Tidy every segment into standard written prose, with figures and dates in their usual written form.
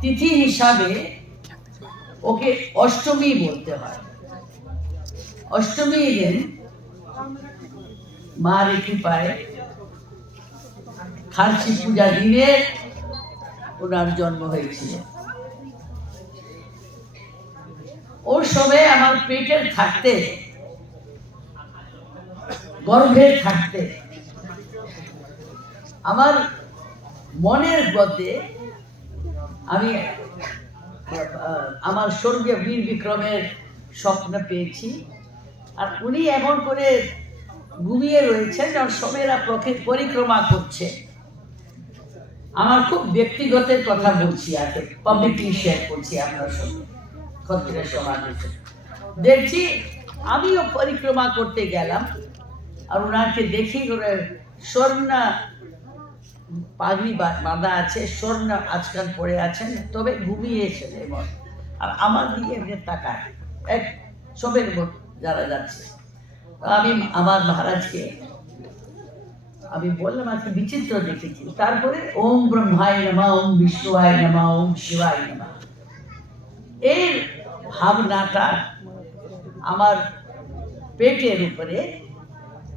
তিথি হিসাবে ওকে অষ্টমী বলতে হয়। অষ্টমী দিন মার কৃপায় খার্চি পূজা দিনে ওনার জন্ম হয়েছিল। ওর সময় আমার পেটের থাকতে, গর্ভে থাকতে আমার মনের মধ্যে আমি আমার স্বর্গীয় বীর বিক্রমের স্বপ্ন পেয়েছি। আর উনি এমন করে ঘুমিয়ে রয়েছেন আর সবেরা পরিক্রমা করছে। আমার খুব ব্যক্তিগত কথা বলছি, আর পাবলিকলি শেয়ার করছি আপনার সঙ্গে। ক্ষত্রিয় সমাজ দেখছি, আমিও পরিক্রমা করতে গেলাম আর ওনাকে দেখি করে স্বর্ণ পাগড়ি বাঁধা আছে, স্বর্ণ আজকাল পরে আছেন, তবে ঘুমিয়েছেন এমন। আর আমার দিকে এমনি তাকায় এক সবের যারা যাচ্ছে। আমি আমার মহারাজকে আমি বললাম আজকে বিচিত্র দেখেছি। তারপরে ওম ব্রহ্মায় নমঃ, ওম বিষ্ণুয় নমঃ, ওম শিবায় নমঃ, এর ভাবনাটা আমার পেটের উপরে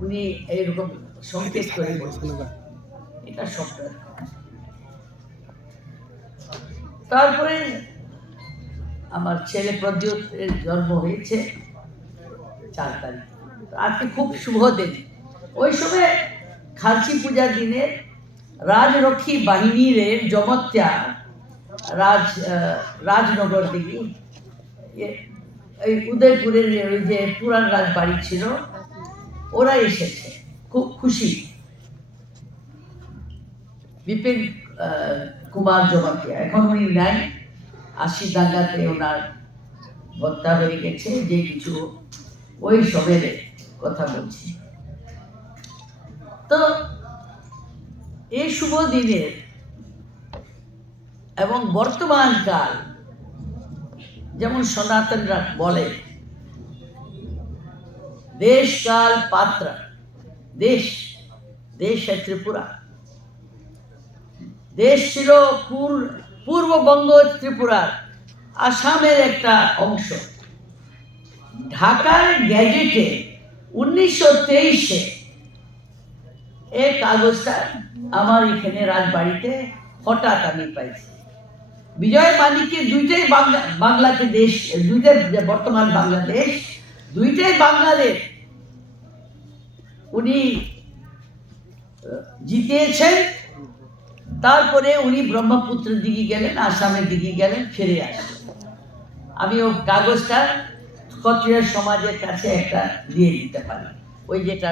উনি এইরকম সংকেত করে বলছেন, এটা স্বপ্ন। তারপরে আমার ছেলে প্রদ্যোতের জন্ম হয়েছে 4 তারিখ। আজকে খুব শুভ দিন। ওই সময় খার্চি পূজার দিনে রাজরক্ষী বাহিনীর জমত্যা রাজনগর দিকে এই উদয়পুরের ওই যে পুরান রাজবাড়ি ছিল, ওরা এসেছে, খুব খুশি। বিপিন কুমার জমাতিয়া, এখন উনি নাই, 80 দাঙ্গাতে ওনার হত্যা হয়ে গেছে, যে কিছু ওই সবের কথা বলছি। তো এই শুভ দিনের এবং বর্তমান কাল, যেমন সনাতনরা বলে দেশ কাল পাত্র, দেশ দেশ ত্রিপুরা, দেশ ছিল পূর্ববঙ্গ ত্রিপুরার আসামের একটা অংশ। ঢাকার গ্যাজেটে 1923-এ এই কাগজটা আমার এখানে রাজবাড়িতে হঠাৎ আমি পাইছি। বিজয় মানিকের দুইটাই বাংলাতে দেশ, দুইটাই বর্তমান বাংলাদেশ, দুইটাই বাংলাদেশ উনি জিতিয়েছেন। তারপরে উনি ব্রহ্মপুত্রের দিকে গেলেন, আসামের দিকে গেলেন, ফিরে আসলেন। আমি ও কাগজটা ক্ষত্রিয় সমাজের কাছে একটা দিয়ে দিতে পারি, ওই যেটা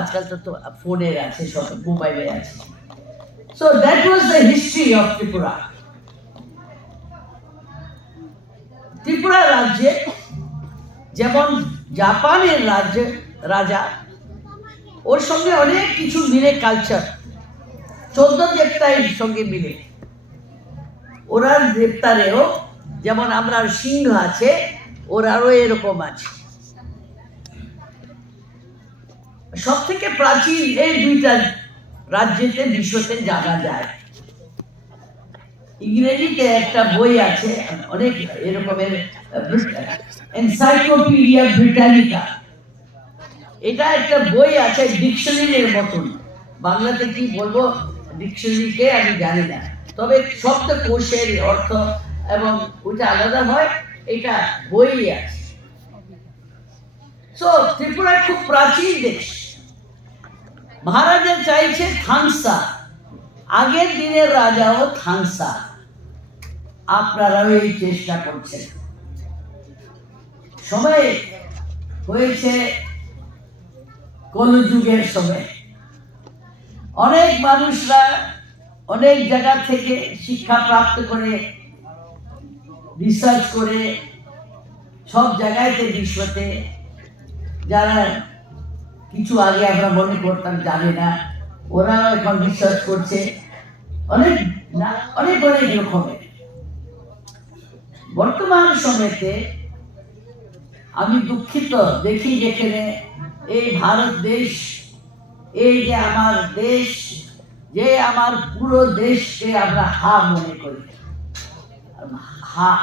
আজকাল তো ফোনের আছে, সব মোবাইলে আছে। So that was the history of Tripura. Tripura রাজ্যে যেমন জাপানের রাজা, ওর সঙ্গে অনেক কিছু মিলে, কালচার 14 দেবতার সঙ্গে মিলে। ওরা দেবতারেও যেমন আমরা সিংহ আছে, ওরারও এরকম আছে। সব থেকে প্রাচীন এই দুইটা রাজ্যেতে বিশ্বতে জানা যায়। ইংরেজিতে একটা বই আছে অনেক এরকমের, এনসাইক্লোপিডিয়া ব্রিটানিকা, এটা একটা বই আছে ডিকশনারির মতন। বাংলাতে কি বলবো ডিকশনারিকে আমি জানি না, তবে শব্দকোষের অর্থ এবং ওইটা আলাদা হয়, এটা বই আছে। সো ত্রিপুরা খুব প্রাচীন দেশ। মহারাজা চাইছে থাংসা, আগের দিনের রাজাও থাংসা, আপনারাও এই চেষ্টা করছেন। সময় হয়েছে কলিযুগের সময়। অনেক মানুষরা অনেক জায়গা থেকে শিক্ষা প্রাপ্ত করে, রিসার্চ করে, সব জায়গাতে বিশ্বতে, যারা কিছু আগে আমরা মনে করতাম জানে না, ওরাও এখন রিসার্চ করছে, অনেক অনেক অনেক রকমের। বর্তমান সময়তে আমি দুঃখিত দেখি যেখানে এই ভারত দেশ, এই যে আমার দেশ, যে আমার পুরো দেশকে আমরা হা মনে করি,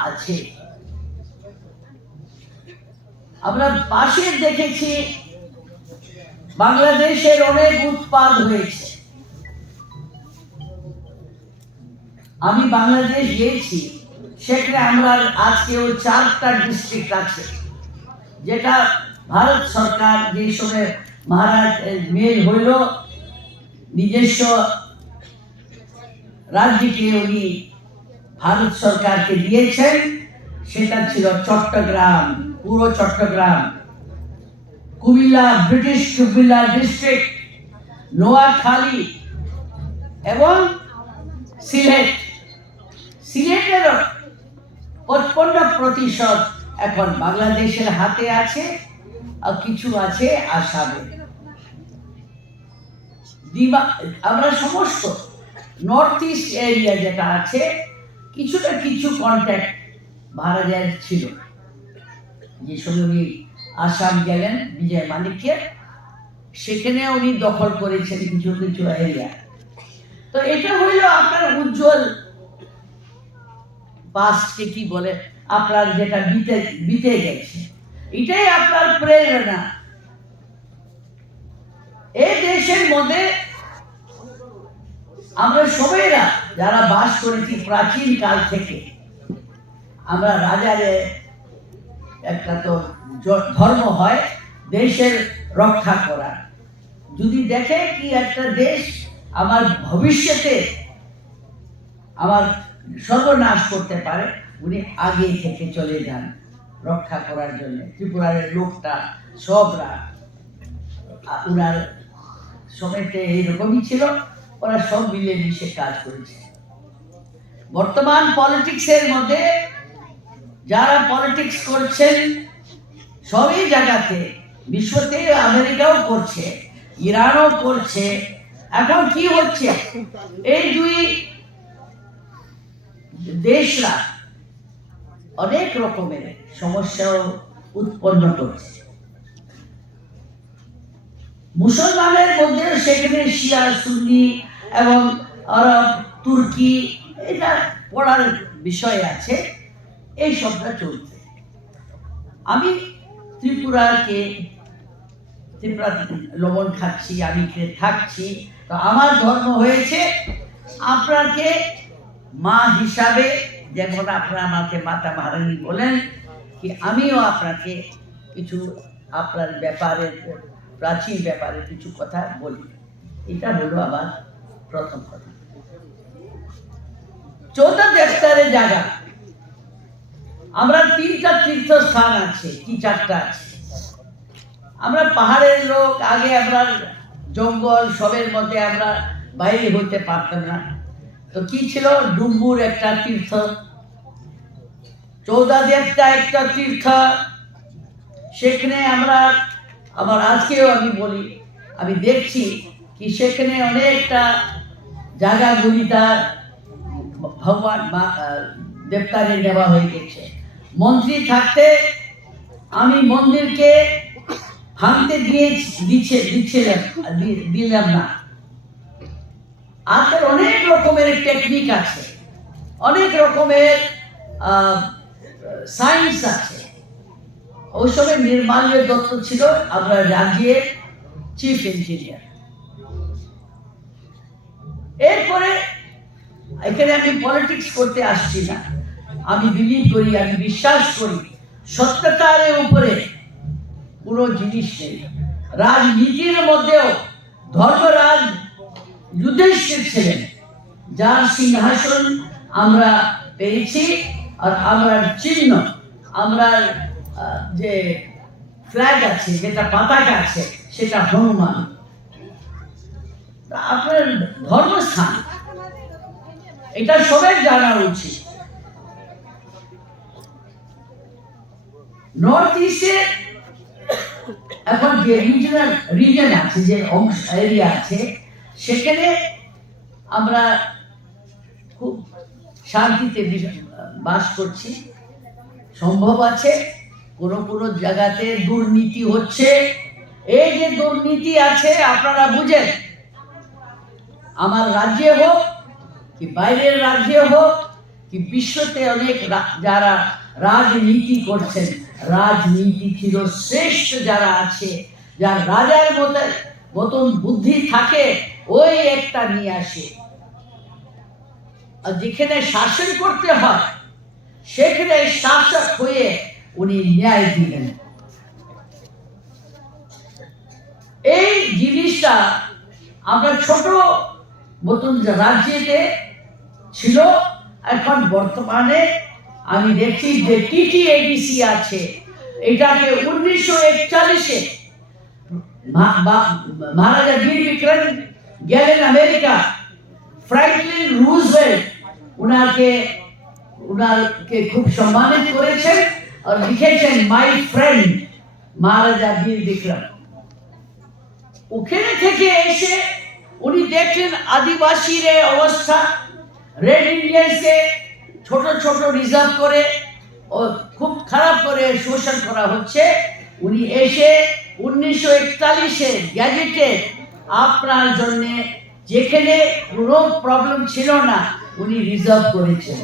আছে। আমরা পাশে দেখেছি বাংলাদেশের অনেক উৎপাদ হয়েছে। আমি বাংলাদেশ গিয়েছি, সেখানে আমরা আজকেও 4টা ডিস্ট্রিক্ট আছে, যেটা ভারত সরকার যে সময় মহারাজ মেল হইল নিজস্ব রাজ্যকে উনি ভারত সরকারকে দিয়েছেন। সেটা ছিল চট্টগ্রাম, পুরো চট্টগ্রাম, কুমিল্লা, ব্রিটিশ কুমিল্লা ডিস্ট্রিক্ট, নোয়াখালী এবং সিলেট। সিলেটের 55% এখন বাংলাদেশের হাতে আছে, আর কিছু আছে আসামে। আমরা সমস্ত নর্থ ইস্ট এরিয়া যেটা আছে, কিছুটা কিছু কন্ট্যাক্ট মহারাজের ছিল। যে সময় উনি আসাম গেলেন বিজয় মালিককে, সেখানে উনি দখল করেছেন কিছু কিছু এরিয়া। তো এটা হইল আপনার উজ্জ্বল পাস্টকে কি বলে, আপনার যেটা বিতে গেছে, এটাই আপনার প্রেরণা। এই দেশের মধ্যে আমরা সবাইরা যারা বাস করেছি প্রাচীন কাল থেকে, আমরা রাজারে একটা তো ধর্ম হয় দেশের রক্ষা করা। যদি দেখে কি একটা দেশ আমার ভবিষ্যতে আমার সর্বনাশ করতে পারে, উনি আগে থেকে চলে যান রক্ষা করার জন্য। ত্রিপুরার লোকটা সবরা ওনার সময়তে এইরকমই ছিল, ওরা সব মিলেমিশে কাজ করেছে। বর্তমান পলিটিক্সের মধ্যে যারা পলিটিক্স করছেন সবই জায়গাতে, বিশ্বতে আমেরিকাও করছে, ইরানও করছে। এখন কি হচ্ছে, এই দুই দেশরা অনেক রকমের সমস্যা উৎপন্ন করছে। মুসলমানের মধ্যে সেখানে শিয়া, সুন্নি এবং আরব, তুর্কি, এটা পড়ার বিষয় আছে, এই সবটা চলছে। আমি ত্রিপুরা লবণ খাচ্ছি, আমি থাকছি, তো আমার ধর্ম হয়েছে আপনাকে মা হিসাবে, যেমন আপনারা আমাকে মাতা মহারানী বলেন, কি আমিও আপনাকে কিছু আপনার ব্যাপারে, প্রাচীন ব্যাপারে কিছু কথা বলি। এটা হলো আমার প্রথম কথা। 14 দেবতারের জায়গা, আমরা 3টা তীর্থস্থান আছে, কি 4টা আছে। আমরা পাহাড়ের লোক, আগে আমরা জঙ্গল সবের মধ্যে আমরা বাইরে হইতে পারতাম না। তো কি ছিল, ডুম্বুর একটা তীর্থ, 14 দেবতা একটা তীর্থ, সেখানে আমার আজকেও আমি বলি, আমি দেখছি কি সেখানে অনেকটা জায়গাগুলিটা ভগবান দেবতারে দেওয়া হয়ে গেছে। মন্ত্রী থাকতে আমি মন্দিরকে ভাঙতে দিলাম না। আজকাল অনেক রকমের টেকনিক আছে, অনেক রকমের সায়েন্স আছে। ওই সময় নির্মাল্য দত্ত ছিল আমরা রাজ্যের চিফ ইঞ্জিনিয়ার। এরপরে এখানে আমি পলিটিক্স করতে আসছি না, আমি বিলিভ করি, আমি বিশ্বাস করি সত্যতার উপরে কোনো জিনিস নেই। রাজনীতির মধ্যেও ধর্মরাজ যুধিষ্ঠির ছিলেন, যার সিংহাসন আমরা পেয়েছি, আর আমরা চিহ্ন, আমরা যে ফ্ল্যাগ আছে, যেটা পতাকা আছে, সেটা হনুমান। আপনার ধর্মস্থান, এটা সবাই জানা উচিত। নর্থ ইস্টে এখন যে রিজন আছে, যে এরিয়া আছে, সেখানে আমরা খুব শান্তিতে বাস করছি। সম্ভব আছে কোনো কোনো জায়গাতে দুর্নীতি হচ্ছে। এই যে দুর্নীতি আছে আপনারা বুঝেন, আমার রাজ্যে হোক কি বাইরের রাজ্যে হোক, কি বিশ্বতে অনেক যারা রাজনীতি করছেন, রাজনীতি ছিল শ্রেষ্ঠ যারা আছে, যার রাজার মতন বুদ্ধি থাকে, ওই একটা নিয়ে আসে। আর যেখানে শাসন করতে হয় সেখানে শাসক হয়ে উনি ন্যায় দিলেন। এই জিনিসটা আমরা ছোট মতন রাজ্যেতে ছিল, এখন বর্তমানে আমি দেখছি যে TTADC আছে, এটাকে 1941-এ মহারাজা বীর বিক্রম গেলেন আমেরিকা, ফ্র্যাঙ্কলিন রুজভেল্ট উনাকে খুব সম্মানিত করেছেন আর লিখেছেন মাই ফ্রেন্ড মহারাজা বীর বিক্রম। ওখানে থেকে এসে উনি দেখলেন আদিবাসীর অবস্থা, রেড ইন্ডিয়ানসকে ছোট ছোট রিজার্ভ করে ও খুব খারাপ করে শোষণ করা হচ্ছে। উনি এসে 1941-এ গ্যাজেটে আপনার জন্য যেখানে কোনো প্রবলেম ছিল না উনি রিজার্ভ করেছেন।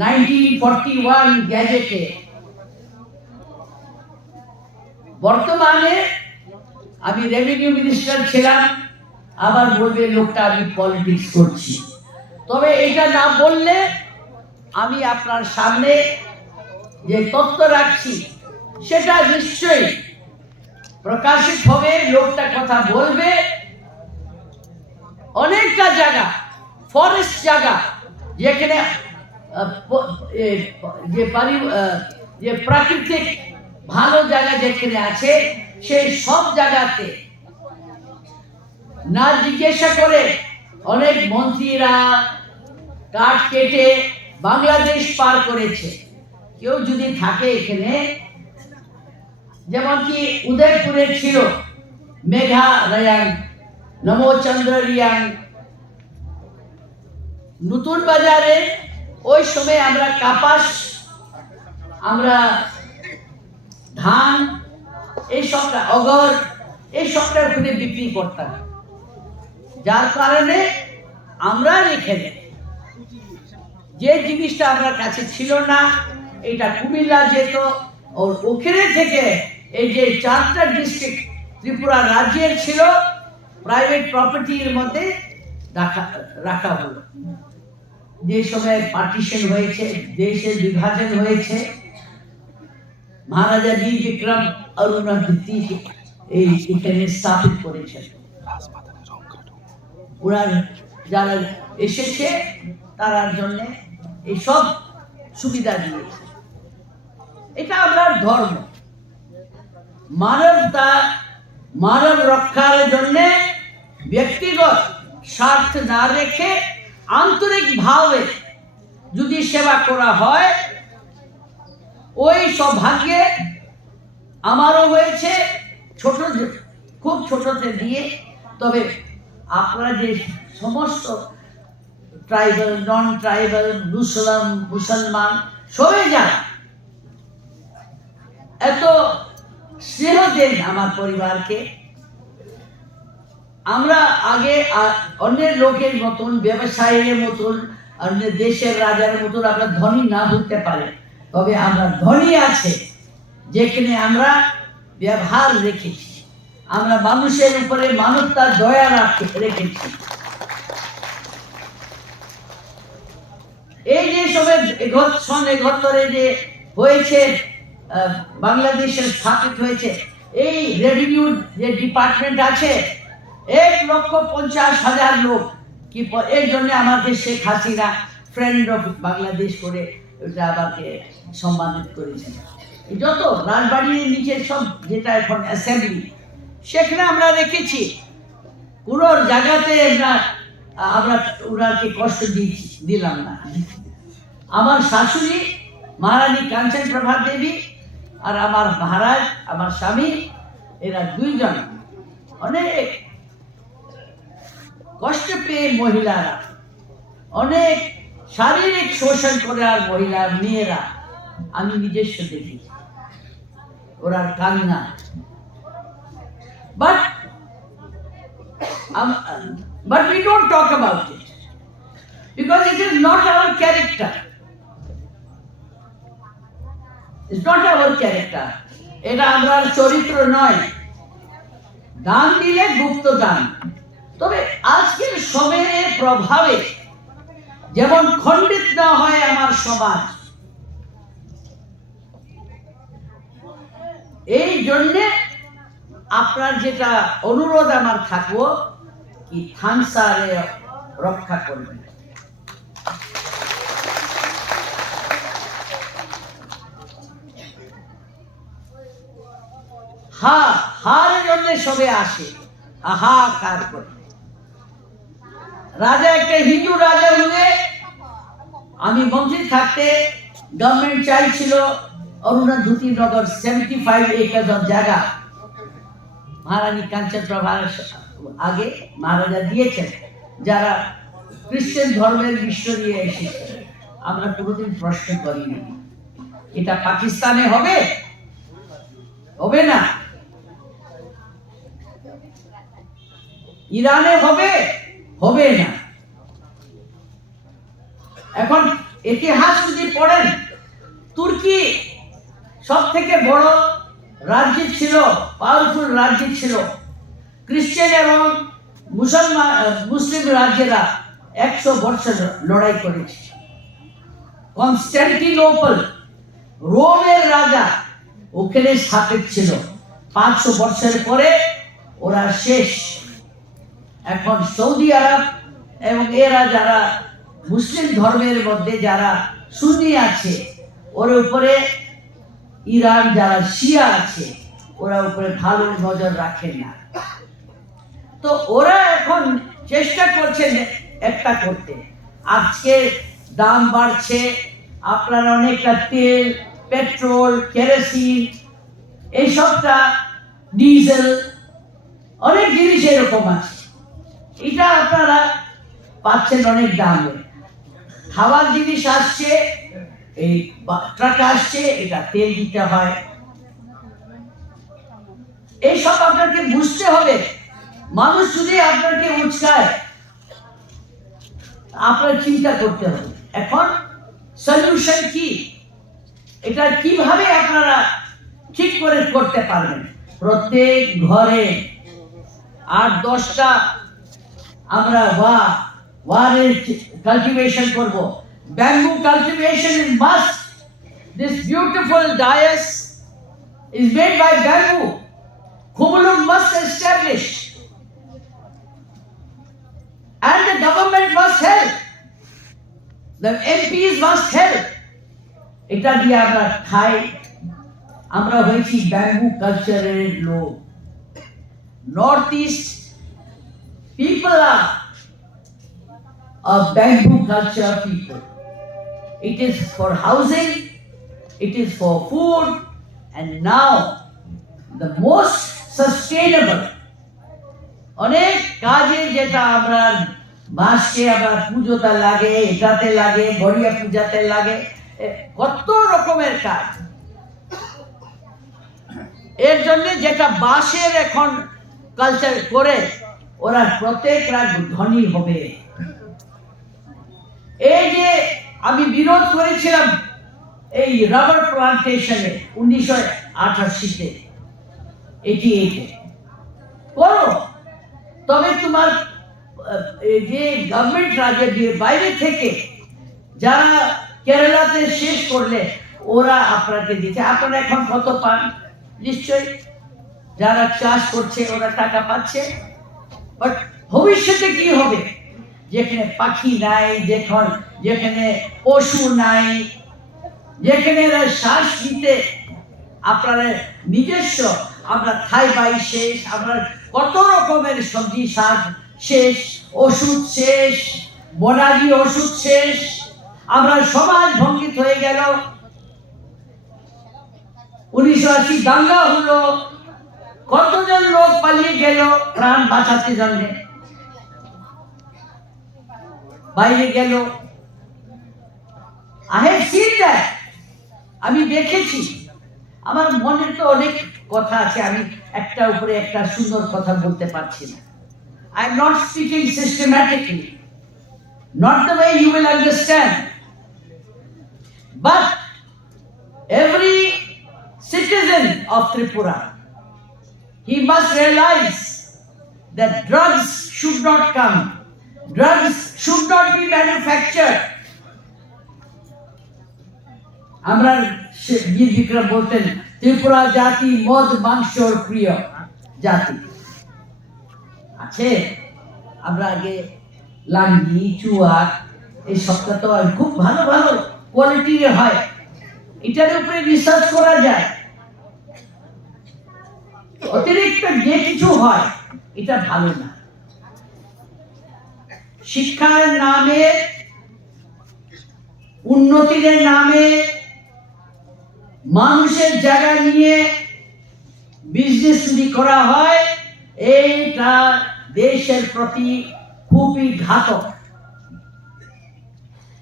1941 গ্যাজেটে। বর্তমানে আমি রেভিনিউ মিনিস্টার ছিলাম, আবার বলবে লোকটা আমি পলিটিক্স করছি। তবে এটা না বললে আমি আপনার সামনে যে তথ্য রাখছি সেটা নিশ্চয়ই প্রকাশিত হবে, লোকটা কথা বলবে। অনেকটা জায়গা, ফরেস্ট জায়গা, যেখানে যে প্রাকৃতিক ভালো জায়গা যেখানে আছে, সেই সব জায়গাতে না জিজ্ঞাসা করে অনেক মন্ত্রীরা কাঠ কেটে বাংলাদেশ পার করেছে। কেউ যদি থাকে এখানে, যেমন কি উদয়পুরে ছিল মেঘা রায়াং, নমচন্দ্র রিয়াং, নতুন বাজারে ওই সময় আমরা কাপাস, আমরা ধান, এই সবটা অগর, এই সবটা ওখানে বিক্রি করতাম, যার কারণে আমরা রেখে দেয় যে জিনিসটা আমার কাছে ছিল না, এটা কুমিল্লা যেত। ওর ওখানে থেকে এই যে 4টা ডিস্ট্রিক্ট ত্রিপুরা রাজ্যের ছিল, প্রাইভেট প্রপার্টির মধ্যে রাখা হলো। যে সময় পার্টিশন হয়েছে, দেশের বিভাজন হয়েছে, মহারাজা বীর বিক্রম অরুণাদিত্য এই এখানে স্থাপিত করেছেন। ওনার যারা এসেছে তার জন্য এই সব সুবিধা দিয়েছে। এটা আপনার ধর্ম। মানবতা, মানব রক্ষার জন্য ব্যক্তিগত স্বার্থ না রেখে আন্তরিক ভাবে যদি সেবা করা হয়, ওই সৌভাগ্যে আমারও হয়েছে, ছোট খুব ছোটতে দিয়ে। তবে আপনারা যে সমস্ত ট্রাইবাল, নন ট্রাইবাল, মুসলমান সবাই যারা এত স্নেহ দেন আমার পরিবারকে, আমরা আগে অন্যের লোকের মতন, ব্যবসায়ীর মতন, অন্য দেশের রাজার মতন আমরা ধনী না হতে পারে, তবে আমরা ধনী আছে যেখানে আমরা ব্যবহার রেখেছি, আমরা মানুষের উপরে মানবতা দয়া রেখেছি। এই যে সময় 71 যে হয়েছে, বাংলাদেশের স্থাপিত হয়েছে, এই রেভিনিউ যে ডিপার্টমেন্ট আছে, 1,50,000 লোক কি এর জন্য আমাকে শেখ হাসিনা ফ্রেন্ড অফ বাংলাদেশ করে ওটা আমাকে সম্মানিত করেছেন। যত রাজবাড়ির নিচে সব যেটা এখন অ্যাসেম্বলি, সেখানে আমরা রেখেছি। কোনো জায়গাতে আমরা ওনাকে কষ্ট দিলাম না। আমার শাশুড়ি মহারানী কাঞ্চন প্রভা দেবী আর আমার মহারাজ, আমার স্বামী, এরা দুইজন অনেক কষ্ট পেয়ে মহিলারা, অনেক শারীরিক শোষণ করে আর মহিলা মেয়েরা আমি নিজস্ব দেখি, ওরা কান্না। But we don't talk about it because it is not our character. It's not our character. এটা আমার চরিত্র নয়। দান দিলে গুপ্ত দান। তবে আজকের সময়ের প্রভাবে যেমন খণ্ডিত না হয় আমার সমাজ, এই জন্যে আপনার যেটা অনুরোধ আমার থাকবো কি থানসারে রক্ষা করবেন। হার জন্য সবে আসে, হাহাকার করে। রাজা একটা হিন্দু রাজা হলে, আমি মন্ত্রী থাকতে গভর্নমেন্ট চাইছিল অরুণাধুতি নগর 75 একর জায়গা মহারানী কাঞ্চন প্রভার আগে মহারাজা দিয়েছেন, যারা খ্রিস্টান ধর্মের মিশনারি এসেছে। আমরা কোনোদিন প্রশ্ন করিনি এটা পাকিস্তানে হবে, হবে না, ইরানে হবে, হবে না। এখন ইতিহাস যদি পড়েন, তুর্কি সব থেকে বড় রাজ্য ছিল, পাওয়ারফুল রাজ্য ছিল। খ্রিস্টান এবং মুসলিম রাজ্যেরা 100 বছর লড়াই করেছে। কনস্টান্টিনোপল রোমের রাজা ওখানে স্থাপিত ছিল। 500 বছর পরে ওরা শেষ। এখন সৌদি আরব এবং এরা যারা মুসলিম ধর্মের মধ্যে যারা সুন্নি আছে, ওর উপরে ইরান যারা শিয়া আছে, ওরা উপরে ভালো নজর রাখে না। তো ওরা এখন চেষ্টা করছে একটা করতে। আজকে দাম বাড়ছে, আপনার অনেকটা তেল, পেট্রোল, কেরোসিন, এইসবটা ডিজেল, অনেক জিনিস এরকম আছে। এটা আপনারা পাচ্ছেন অনেক দামে। খাবার জিনিস আসছে, এই ট্রাক আসছে, এটা তেল দিতে হয়। এইসব আপনাকে বুঝতে হবে। মানুষ যদি আপনাকে উৎসায়, আপনার চিন্তা করতে হবে এখন সলিউশন কি, এটা কিভাবে আপনারা ঠিক করে করতে পারবেন। প্রত্যেক ঘরে 8-10টা আমরা ওয়ারের কাল্টিভেশন করব। Bamboo cultivation is must. This beautiful dais is made by bamboo. Kumulum must establish, and the government must help. The MPs must help. এটা দিয়ে আমরা খাই। আমরা হয়েছি ব্যাম্বু কালচারের লোক। North east people are bamboo culture people. It is for housing, it is for food, and now the most sustainable. অনেক কাজে যেটা আমরা মাসে আবার পুজোতে লাগে, এটাতে লাগে, গড়িয়া পূজাতে লাগে, কত রকমের কাজ। এর জন্য যেটা বাঁশের এখন কালচার করে, ওরা প্রত্যেকরা ধনী হবে। এই যে আমি বিরোধ করেছিলাম এই রাবার প্লান্টেশনে 1988-তে, 88-এ করো, তবে তোমার যে গভর্নমেন্ট রাজ্যের বাইরে থেকে যারা কেরালাতে শেষ করলে, ওরা আপনাকে দিচ্ছে। আপনারা এখন কত পান? নিশ্চয়ই যারা চাষ করছে ওরা টাকা পাচ্ছে। বাট ভবিষ্যতে কি হবে? যেখানে পাখি নাই, যেখানে পশু নাই, যেখানে শ্বাস নিতে আপনার নিজস্ব, আমরা খাইবাই শেষ, আমরা কত রকমের সবজি শাক শেষ, ওষুধ শেষ, বনাজি ওষুধ শেষ, আমরা সমাজ ভঙ্গিত হয়ে গেল। 1980 দাঙ্গা হলো, কতজন লোক পালিয়ে গেল প্রাণ বাঁচাতে জন্য, বাইরে গেল। I have seen that. আমি দেখেছি। আমার মনে তো অনেক কথা আছে, আমি একটা উপরে একটা সুন্দর কথা বলতে পারছি না। I am not speaking systematically. not the way you will understand. But every citizen of Tripura, he must realize that drugs should not come. Drugs should not be manufactured. আমরা বীর বিক্রম বলতেন ত্রিপুরা জাতি মদ মাংসর প্রিয় জাতি আছে। আমরা আগে লাঙ্গি চুয়াক এই সবটা তো খুব ভালো ভালো কোয়ালিটির হয়, এটার উপরে রিসার্চ করা যায়। অতিরিক্ত যে কিছু হয় এটা ভালো না। শিক্ষার নামে, উন্নতির নামে মানুষের জায়গা নিয়ে বিজনেস যদি করা হয়, এইটা দেশের প্রতি খুবই ঘাতক।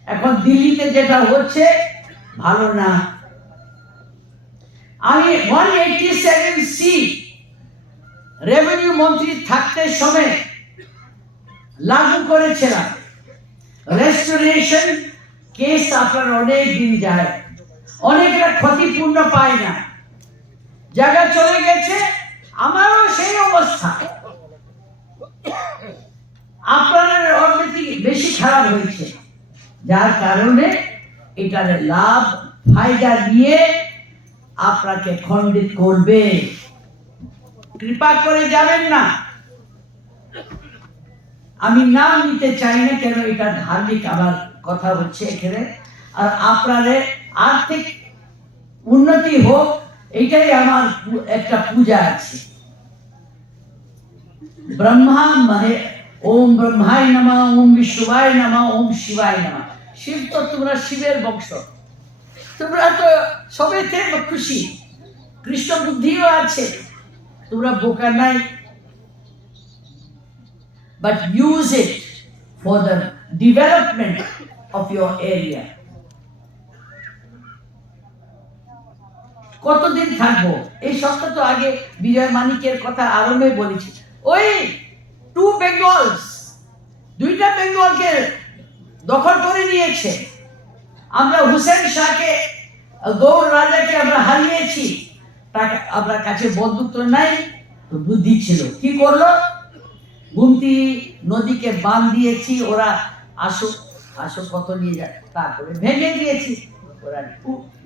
এখন দিল্লিতে যেটা হচ্ছে ভালো না। আমি 187C রেভিনিউ মন্ত্রী থাকতে সময় লাগু করেছিলাম। রেস্টোরেশন কেস আপনার অনেক দিন যায়, অনেকরা ক্ষতিপূর্ণ পায় না, জায়গা চলে গেছে। আমারও সেই অবস্থা, আপনার অর্থনীতি বেশি খারাপ হয়েছে, যার কারণে এটার লাভ ফায়দা নিয়ে আপনাকে খণ্ডিত করবে। কৃপা করে যাবেন না। আমি নাম নিতে চাই না, কেন এটা ধার্মিক আমার কথা হচ্ছে এখানে। আর আপনাদের আর্থিক উন্নতি হোক, এটাই আমার একটা পূজা আছে। ব্রহ্মা মহে ওম ব্রহ্মায় নমঃ, ওম বিষ্ণুবায় নমঃ, ওম শিবায় নমঃ। শিব তো তোমরা শিবের বংশ, তোমরা তো সবেতে খুশি, কৃষ্ণ বুদ্ধিও আছে, তোমরা বোকা নাই। But use it for the development of your area. কতদিন থাকবো? এই সপ্তাহ তো আগে বিজয় মানিকের কথা আরম্ভে বলেছি। ওই 2 বেঙ্গলস, 2টা বেঙ্গলকে দখল করে নিয়েছে। আমরা হুসেন শাহকে, গৌড় রাজাকে আমরা হারিয়েছি। তাকে আপনার কাছে বন্দুক তো নাই, তো বুদ্ধি ছিল। কি করলো? গুমতি নদীকে বাঁধ দিয়েছি, ওরা আসো আসো কত নিয়ে যায়, তারপরে ভেঙে দিয়েছি, ওরা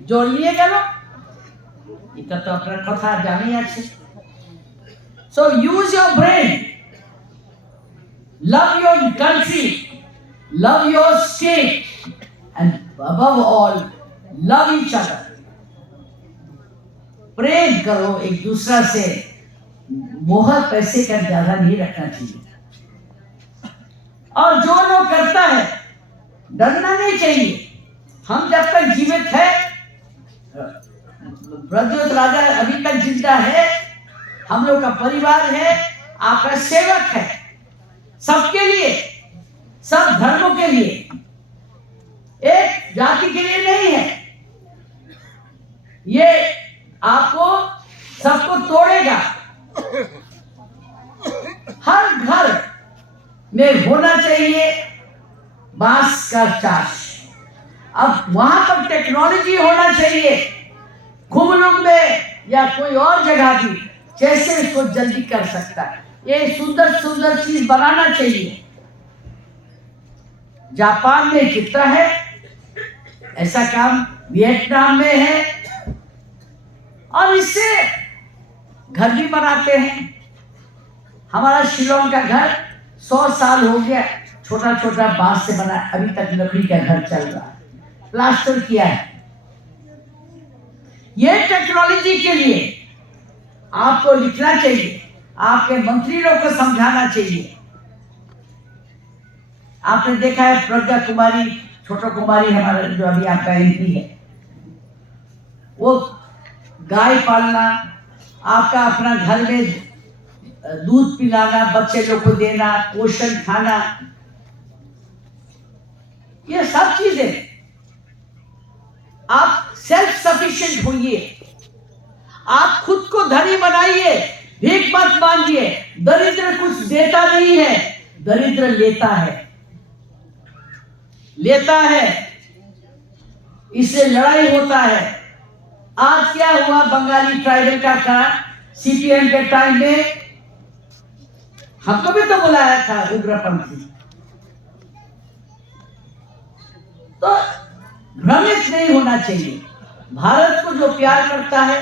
জল নিয়ে গেল। এটা তো আপনার কথা জানি আছে। So use your brain, love your country, love your state, and above all love each other. प्रेम करो एक दूसरा से, मोह पैसे का ज्यादा नहीं रखना चाहिए। और जो लोग करता है डरना नहीं चाहिए। हम जब तक जीवित है, प्रद्योत राजा अभी तक जिंदा है, हम लोग का परिवार है, आपका सेवक है, सबके लिए, सब धर्मों के लिए, एक जाति के लिए नहीं है। ये आपको सबको तोड़ेगा। हर घर में होना चाहिए बांस का चाश। अब वहां पर टेक्नोलॉजी होना चाहिए, खुमलुंग में या कोई और जगह भी, जैसे इसको जल्दी कर सकता है। ये सुंदर सुंदर चीज बनाना चाहिए। जापान में कितना है ऐसा काम, वियतनाम में है, और इससे घर भी बनाते हैं। हमारा शिलोंग का घर 100 साल हो गया, छोटा छोटा बांस से बना, अभी तक लकड़ी का घर चल रहा है, प्लास्टर किया है। ये टेक्नोलॉजी के लिए आपको लिखना चाहिए, आपके मंत्री लोग को समझाना चाहिए। आपने देखा है प्रज्ञा कुमारी, छोटा कुमारी हमारा जो अभी आपका MP है, वो गाय पालना, आपका अपना घर में दूध पिलाना, बच्चे लोग को देना, पोषण खाना, ये सब चीजें। आप सेल्फ सफिशिएंट होइए, आप खुद को धनी बनाइए, भीख मत मांगिए। दरिद्र कुछ देता नहीं है, दरिद्र लेता है। लेता है, इससे लड़ाई होता है। आज क्या हुआ बंगाली ट्राइबल का सीपीएम के टाइम में हमको भी तो बुलाया था उग्रपंथी। तो भ्रमित नहीं होना चाहिए। भारत को जो प्यार करता है,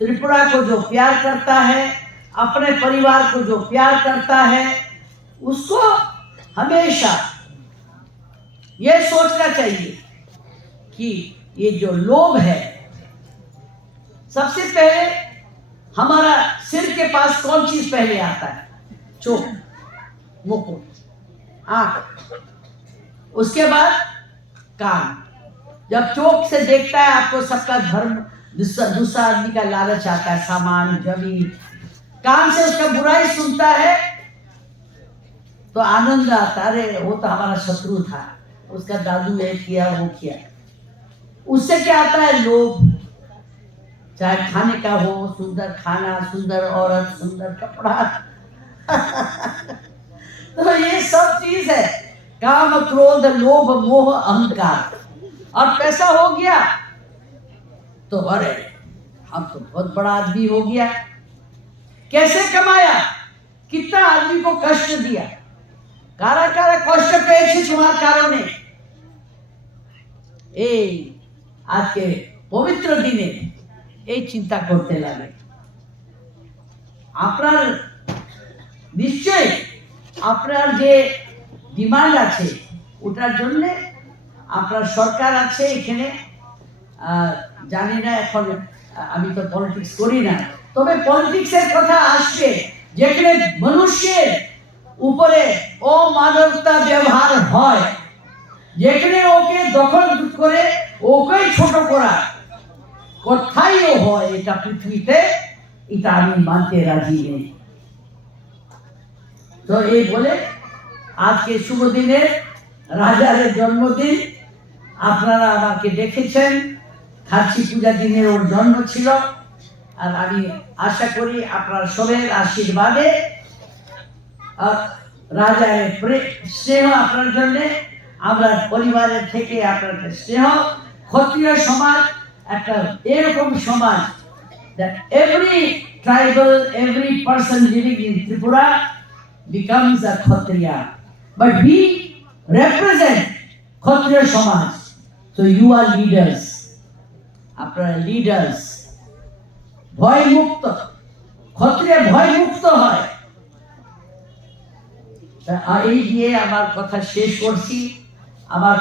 त्रिपुरा को जो प्यार करता है, अपने परिवार को जो प्यार करता है, उसको हमेशा ये सोचना चाहिए कि ये जो लोभ है, सबसे पहले हमारा सिर के पास कौन चीज पहले आता है? चोख, मुकुट, आंख, उसके बाद कान। जब चोख से देखता है आपको सबका धर्म, दूसरा आदमी का लालच आता है, सामान, जमीन। कान से उसका बुराई सुनता है तो आनंद आता, अरे वो तो हमारा शत्रु था, उसका दादू ये किया वो किया। उससे क्या आता है? लोभ। चाहे खाने का हो, सुंदर खाना, सुंदर औरत, सुंदर कपड़ा तो ये सब चीज है, काम, क्रोध, लोभ, मोह, अहंकार। और पैसा हो गया तो अरे हम तो बहुत बड़ा आदमी हो गया। कैसे कमाया? कितना आदमी को कष्ट दिया, कारा कारा कष्ट पेয়েছি তোমার কারণে। এই আজকে পবিত্র দিনে এই চিন্তা করতে লাগে। আপনার নিশ্চয়ই আপনার যে ডিমান্ড আছে ওটার জন্য আপনার সরকার আছে এখানে। জানি না, এখন আমি তো পলিটিক্স করি না, তবে পলিটিক্সের কথা আসবে যেখানে মানুষের উপরে অমানবতা ব্যবহার হয়, যেখানে ওকে দখল করে ওকে ছোট করা কোথায়ও হয়, এটা পৃথিবীতে, এটা আমি মানতে রাজি নেই। তো এই বলে আজকে শুভ দিনে রাজারের জন্মদিন, আপনারা আমাকে ডেকেছেন। খার্চি পূজা দিনের ওর জন্ম ছিল, আর আমি আশা করি আপনারা সবের আশীর্বাদে রাজারের স্নেহ আপনার জন্য, আমরা পরিবারের থেকে আপনার স্নেহ। ক্ষত্রিয় সমাজ একটা এরকম সমাজ, that every tribal, every person living in Tripura becomes a Kshatriya, but we represent Kshatriya সমাজ। So you are leaders, আপনারা লিডার্স। ভয় মুক্ত, ক্ষত্রিয় ভয় মুক্ত হয়। এই দিয়ে আমার কথা শেষ করছি। আমার